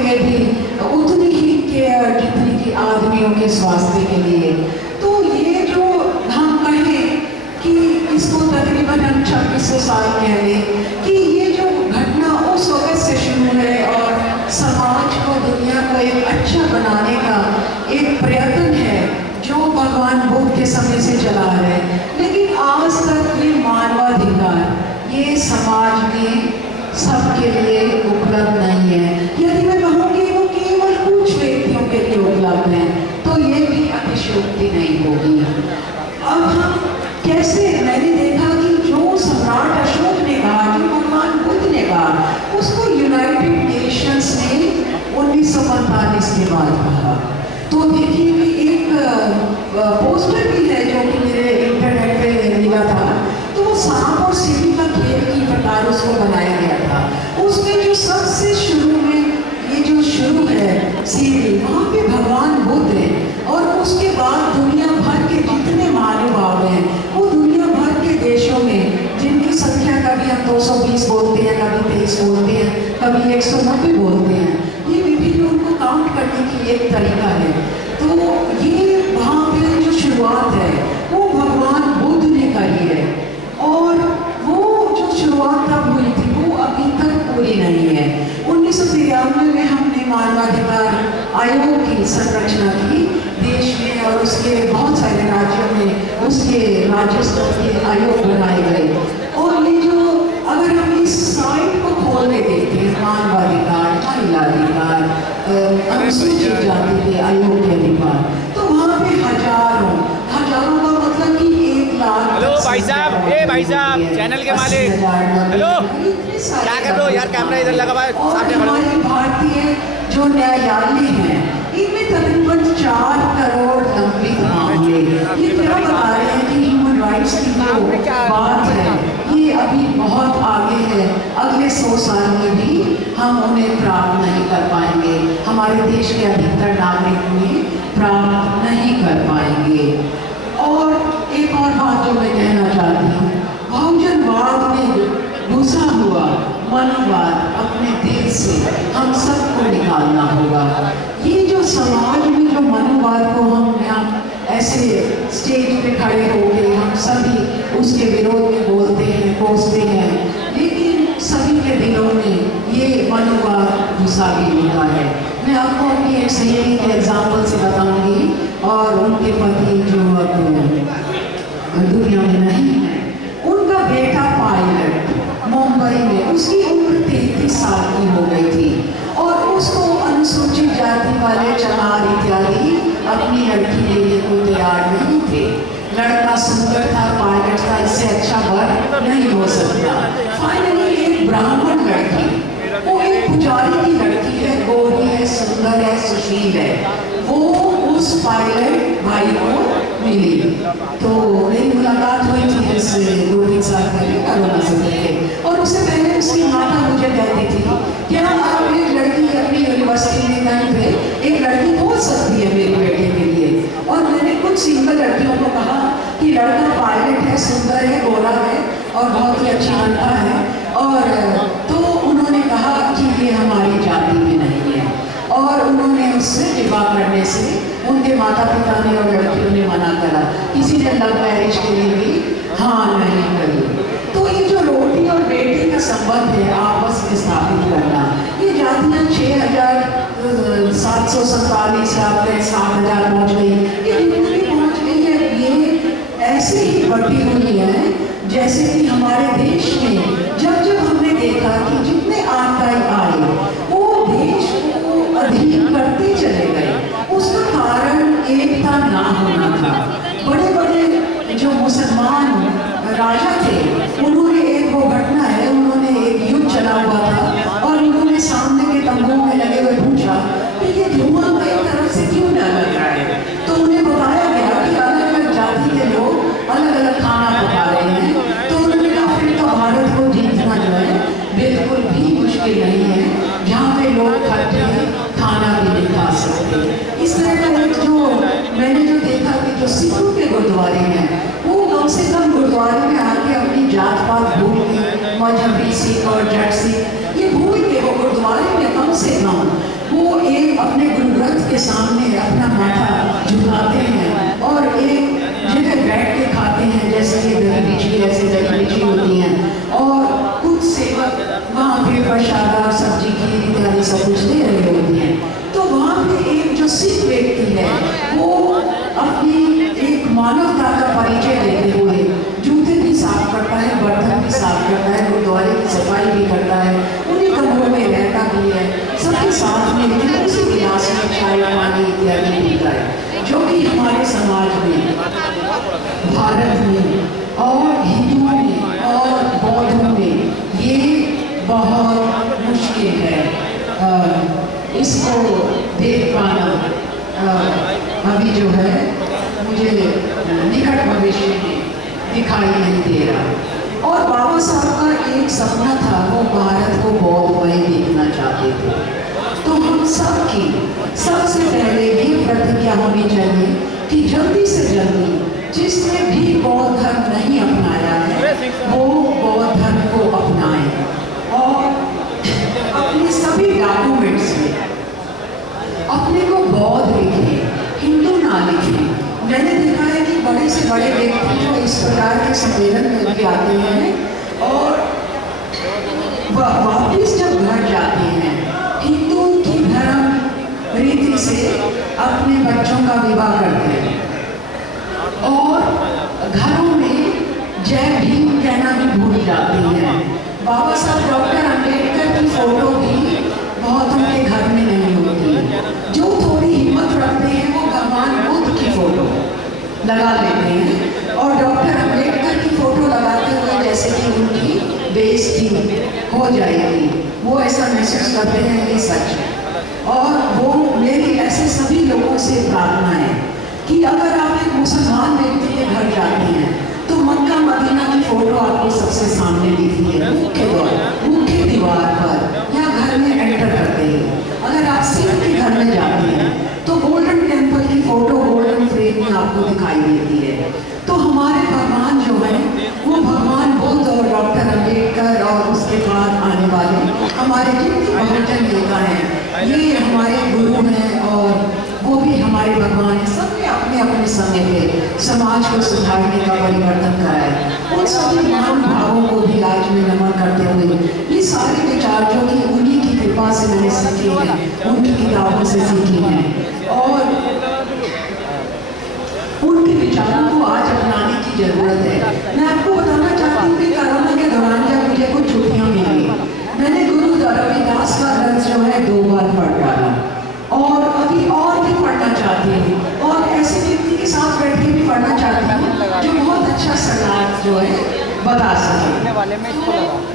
लेंगे भी उतनी ही केयर जितनी कि आदमियों के स्वास्थ्य के लिए। तो ये जो हम कहें कि इसको तकरीबन हम 2600 साल कह लें कि ये जो घटना उस वक्त से शुरू है और समाज को, दुनिया को एक अच्छा बनाने का एक प्रयत्न है जो भगवान बुद्ध के समय से चला है। लेकिन आज तक ये मानवाधिकार ये समाज में सबके लिए उपलब्ध नहीं है। यदि मैं कहूँगी वो केवल कुछ व्यक्तियों के लिए उपलब्ध है तो ये भी अतिशयोक्ति नहीं होगी। अब हम कैसे, मैंने देखा कि जो सम्राट अशोक ने कहा, जो भगवान बुद्ध ने कहा, उसको यूनाइटेड नेशंस ने 1945 के बाद कहा। तो देखिए कि एक पोस्टर भी है जो कि मेरे इंटरनेट पे मिला था। तो वो सांप और सीढ़ी का खेल की प्रकार उसको बनाया गया था। उसमें जो सबसे शुरू में ये जो शुरू है सीढ़ी, वहाँ पे भगवान बुद्ध है और उसके बाद दुनिया भर के जितने महानुभाव हैं वो दुनिया भर के देशों में, जिनकी संख्या कभी हम 220 बोलते हैं, कभी 23 बोलते हैं, कभी 190 बोलते हैं। ये विभिन्न उनको काउंट करने की एक तरीका है। तो ये वहाँ पे जो शुरुआत है वो भगवान बुद्ध ने करी है और वो जो शुरुआत तब हुई थी वो अभी तक पूरी नहीं है। 1993 में हमने मानवाधिकार आयोग की संरचना की देश में और उसके बहुत सारे राज्यों में उसके राज्य स्तर के आयोग बनाए गए। और ये जो अगर हम इस साइट को खोल के देखते हैं, मानवाधिकार, महिला अधिकार, अनुसूचित जाति के आयोग के अधिकार, तो वहाँ पे हजारों का मतलब कि 1 लाख। हेलो भाई साहब, ए भाई साहब, चैनल के मालिक, हेलो, क्या कर रहे हो यार? कैमरा इधर लगा हुआ है, सामने खड़ो। हमारे भारतीय जो न्यायालय हैं इनमें तकरीबन 4 करोड़ लंबित मामले। ये क्या बता रहे हैं कि ह्यूमन राइट्स की जो बात है ये अभी बहुत आगे है। अगले 100 साल में भी हम उन्हें प्राप्त नहीं कर पाएंगे, हमारे देश के अधिकतर नागरिक उन्हें प्राप्त नहीं कर पाएंगे। और एक और बात जो मैं कहना चाहती हूँ, बहुजनवाद में घुसा हुआ मनोवाद अपने देश से हम सबको निकालना होगा। ये जो समाज में जो मनोवाद को हम यहाँ ऐसे स्टेज पे खड़े होकर हम सभी उसके विरोध में बोलते हैं, कोसते हैं, लेकिन सभी के दिलों में ये मनोवाद घुसा भी होता है। मैं आपको अपनी एक सहेली के एग्जाम्पल से बताऊंगी और उनके पति जो अब दुनिया में नहीं है, उनका बेटा पायलट मुंबई में, उसकी उम्र 33 साल की हो गई थी और उसको अनुसूचित जाति वाले चमार इत्यादि अपनी लड़की लेने को तैयार नहीं थे। लड़का सुंदर था, पायलट था, इससे अच्छा वर नहीं हो सकता। फाइनली एक ब्राह्मण लड़की, वो एक पुजारी की लड़की है, गोरी है, सुंदर है, सुशील है, वो उस पायलट भाई को मिली। तो मेरी मुलाकात हुई थी उससे 2-3 साल पहले, कोरोना से पहले। और उससे पहले उसकी माता मुझे कहती थी क्या आप एक लड़की अपनी यूनिवर्सिटी में कहीं पे एक लड़की खोज सकती है मेरे बेटे के लिए? और मैंने कुछ सिंगल लड़कियों को कहा कि लड़का पायलट है, सुंदर है, गोरा है और बहुत ही अच्छा लगता है। और तो उन्होंने कहा कि ये हमारी जाति में नहीं है और उन्होंने उससे विवाह करने से उनके माता पिता ने और लड़कियों ने मना करा। किसी ने लव मैरिज के लिए भी हाँ नहीं करी। तो ये जो रोटी और बेटी का संबंध है आपस में स्थापित करना, ये जातियाँ 6747 से आपके 7000 पहुँच गई, ये जितनी पहुँच गई है ये ऐसे ही बढ़ती हुई है जैसे कि हमारे देश में जब जब हमने देखा कि जितने आतंक आए वो देश को अधीन करते चले गए। उसका कारण एकता ना होना था। बड़े बड़े जो मुसलमान राजा थे उन्होंने एक वो घटना है, उन्होंने एक युद्ध चला हुआ था और उन्होंने सामने के तंबू में लगे हुए पूछा कि ये धुआं एक तरफ से क्यों न लग रहा है? तो उन्हें बताया गया कि अलग अलग जाति के लोग अलग अलग खाना पका रहे हैं। तो उन्होंने कहा फिर तो भारत को जीतना जो है बिल्कुल भी मुश्किल नहीं है, जहाँ पे लोग खाते हैं खाना भी नहीं खा सकते। इस तरह का एक जो मैंने जो देखा कि जो सिखों के गुरुद्वारे हैं वो कम से कम गुरुद्वारे में आके अपनी जात पात भूल के, मजहबी सिख और जट सिख ये भूल के वो गुरुद्वारे में कम से कम वो एक अपने गुरु ग्रंथ के सामने अपना माथा झुकाते हैं और एक जगह बैठ के खाते हैं, जैसे कि दही बिछी, ऐसे दही बिछी होती हैं और कुछ सेवक वहाँ पे प्रसाद, सब्जी, खीर इत्यादि सब कुछ दे रहे होते हैं। तो वहाँ पे एक जो सिख व्यक्ति है वो अपनी एक मानवता का परिचय देते हुए जूते भी साफ करता है, बर्तन भी साफ करता है, गुरुद्वारे की सफाई भी करता है, उन्हीं कमरों में रहता भी है, सबके साथ में उसी गिलास में चाय पानी इत्यादि पीता है, जो कि हमारे समाज में, भारत में और हिंदुओं में और बौद्धों में ये बहुत मुश्किल है इसको देख पाना। अभी जो है मुझे निकट भविष्य में दिखाई नहीं दे रहा। और बाबा साहब का एक सपना था, वो भारत को बौद्धमय देखना चाहते थे। तो हम सब की सबसे पहले ये प्रतिज्ञा होनी चाहिए कि जल्दी से जल्दी जिसने भी बौद्ध धर्म नहीं अपनाया है वो बौद्ध धर्म को अपनाए और अपने सभी डॉक्यूमेंट्स में अपने को बौद्ध लिखे, हिंदू ना लिखे। मैंने देखा है कि बड़े से बड़े व्यक्ति जो इस प्रकार के सम्मेलन में भी आते हैं और वापिस जब घर जाते हैं हिंदू की धर्म रीति से अपने बच्चों का विवाह करते हैं और घरों में जय भीम कहना भी भूल जाते हैं। बाबा साहब डॉक्टर अम्बेडकर की फोटो भी बहुत उनके घर में नहीं होती। जो थोड़ी हिम्मत रखते हैं वो भगवान बुद्ध की फोटो लगा लेते हैं और डॉक्टर अम्बेडकर की फोटो लगाते हुए जैसे कि उनकी बेइज्जती हो जाएगी, वो ऐसा महसूस करते हैं। ये सच है और वो मेरी ऐसे सभी लोगों से प्रार्थना है कि अगर आप एक मुसलमान व्यक्ति के घर जाते हैं तो मक्का मदीना की फोटो आपको सबसे सामने दिखती है, मुख्य दीवार पर या घर में एंटर करते हैं। अगर आप सिख के घर में जाते हैं तो गोल्डन टेम्पल की फोटो गोल्डन फ्रेम में आपको दिखाई देती है। तो हमारे भगवान जो है वो भगवान बुद्ध और डॉक्टर अम्बेडकर और उसके बाद आने वाले हमारे जितने बहुजन नेता हैं ये हमारे गुरु हैं और वो भी हमारे भगवान हैं। सबने अपने अपने समय पे समाज को सुधारने का परिवर्तन करा है। उन सभी महान भावों को भी आज में नमन करते हुए ये सारे विचार जो कि उन्हीं की कृपा से मैंने सीखे हैं, उनकी किताबों से सीखे हैं और उनके विचारों को आज अपनाने की जरूरत है। मैं आपको बताना चाहती हूँ कि कोरोना के दौरान जब मुझे कुछ छुट्टियाँ मिली मैंने गुरु रविदास का ग्रंथ जो है 2 बार पढ़ डाला और अभी और भी पढ़ना चाहती हूँ और ऐसे व्यक्ति के साथ बैठ के भी पढ़ना चाहती हूँ जो बहुत अच्छा सलाह जो है बता सके।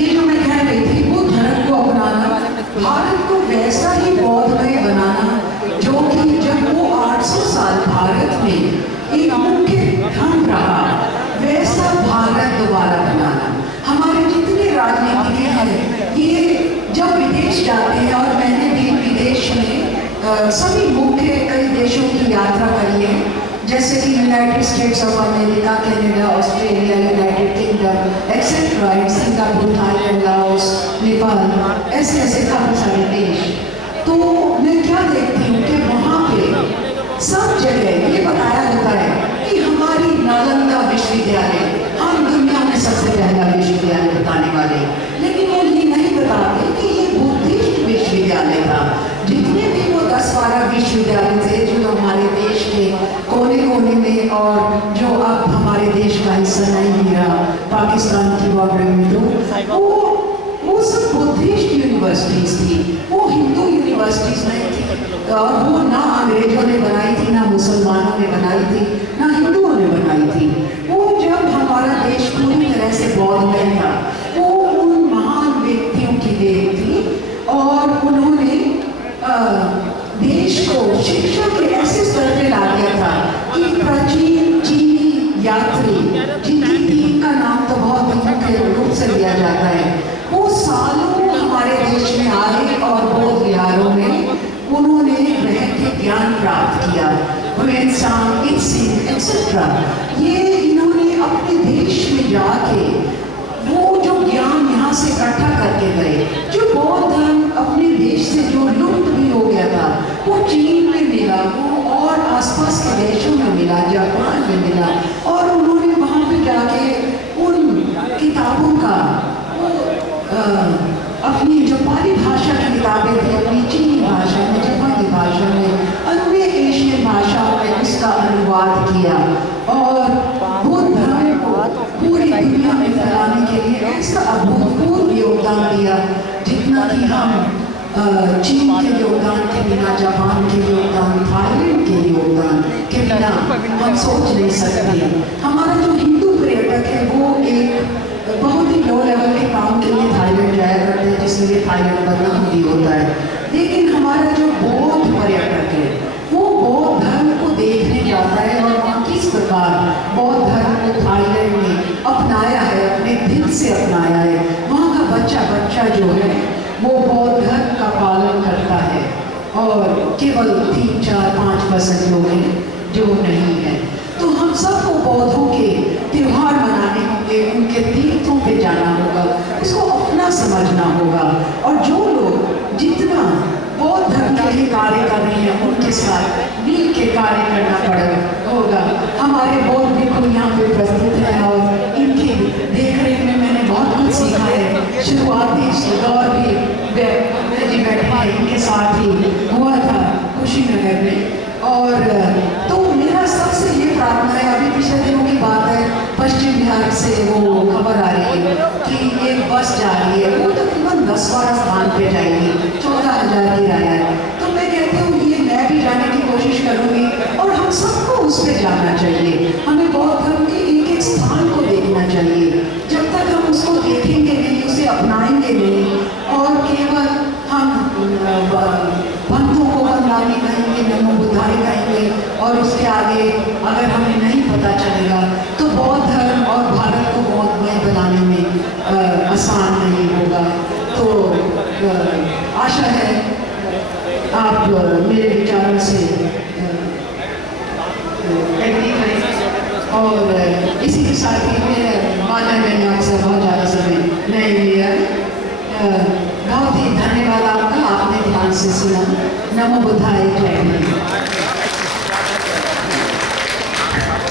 ये जो मैं कह रही थी वो धर्म को अपनाना, भारत को वैसा ही बौद्धमय बनाना जो कि जब वो 800 साल भारत में एक मुख्य धर्म रहा वैसा भारत दोबारा बनाना। हमारे जितने राजनीतिज्ञ हैं ये जब विदेश जाते हैं और मैंने भी विदेश में सभी मुख्य कई देशों की यात्रा करी है, जैसे कि United states of America, Canada, Australia, United kingdom etcetera, Singapore, Thailand, Laos, Nepal, ऐसे ऐसे काफ़ी सारे देश। तो मैं क्या देखती हूँ कि वहाँ पे सब जगह ये बताया होता है कि हमारी नालंदा विश्वविद्यालय हम दुनिया में सबसे पहला विश्वविद्यालय बताने वाले, लेकिन वो ये नहीं बताते कि ये बुद्धिस्ट विश्वविद्यालय था। जितने भी वो 10-12 विश्वविद्यालय थे जो हमारे देश के कोने कोने में और जो अब हमारे देश का हिस्सा नहीं मिला पाकिस्तान की बॉर्डर में, तो वो सब बुद्धिस्ट यूनिवर्सिटीज थी, वो हिंदू यूनिवर्सिटीज नहीं थी और वो ना अंग्रेजों ने बनाई थी, ना मुसलमानों ने बनाई थी, ना हिंदुओं ने बनाई थी। वो जब हमारा देश पूरी तरह से बौद्धमय था वो उन महान व्यक्तियों की देन थी और उन्होंने देश को शिक्षा के ऐसे स्तर पे ला दिया था कि प्राचीन चीनी यात्री जिनकी टीम का नाम तो बहुत मुख्य रूप से लिया जाता है, वो सालों हमारे देश में आए और बौद्ध विहारों में उन्होंने रह के ज्ञान प्राप्त किया। एक्सेट्रा ये इन्होंने अपने देश में जाके वो जो ज्ञान यहाँ से इकट्ठा करके गए, जो बौद्ध धर्म अपने देश से जो लुप्त भी हो गया आसपास के देशों में मिला, जापान में मिला, और उन्होंने वहाँ पे जाके उन किताबों का अपनी जो पाली भाषा की किताबें थी, अपनी चीनी भाषा में, जापानी भाषा में, अन्य एशियन भाषाओं में उसका अनुवाद किया और बुद्ध धर्म को पूरी दुनिया में फैलाने के लिए ऐसा अभूतपूर्व योगदान दिया जितना कि हम चीन के योगदान के बिना, जापान के योगदान, थाईलैंड के योगदान के बिना हम सोच नहीं सकते। हमारा जो हिंदू पर्यटक है वो एक बहुत ही लो लेवल के काम के लिए थाईलैंड जाया करते हैं, जिसलिए थाईलैंड बदनाम भी होता है। लेकिन हमारा जो बौद्ध पर्यटक है वो बौद्ध धर्म को देखने जाता है और वहाँ किस प्रकार बौद्ध धर्म को थाईलैंड में अपनाया है, अपने दिल से अपनाया है। वहाँ का बच्चा जो है वो बौद्ध धर्म का पालन करता है और केवल 3-4-5% लोग हैं जो नहीं है। तो हम सबको बौद्धों के त्योहार मनाने होंगे, उनके तीर्थों पे जाना होगा, इसको अपना समझना होगा। और जो लोग जितना बौद्ध धर्म के लिए कार्य कर रहे हैं उनके साथ मिल के कार्य करना होगा। हमारे बौद्ध भिक्षु यहाँ पे प्रस्तुत हैं और इनकी देखरेख में मैंने बहुत कुछ सीखा है। शुरुआती दौर भी जी बैठे हैं, इनके साथ ही हुआ था कुशीनगर में। और तो मेरा सबसे ये प्रार्थना है, अभी पिछले दिनों की बात है, पश्चिम बिहार से वो खबर आ रही है कि एक बस जा रही है, वो तकरीबन 10-12 स्थान पे जाएगी, 14,000 किराया है। तो मैं कहती हूँ ये मैं भी जाने की कोशिश करूँगी और हम सबको उस पर जाना चाहिए। हमें बौद्ध धर्म के एक स्थान को देखना चाहिए। जब तक हम उसको देखेंगे नहीं, उसे अपनाएंगे नहीं और केवल हम पंथों को वंदनामी कहेंगे, नमो बुद्धाय कहेंगे और उसके आगे अगर हमें नहीं पता चलेगा तो बौद्ध धर्म और भारत को बौद्धमय बनाने में आसान नहीं होगा। तो आशा है आप मेरे विचारों से एग्री करें और इसी के साथ ही मेरे माना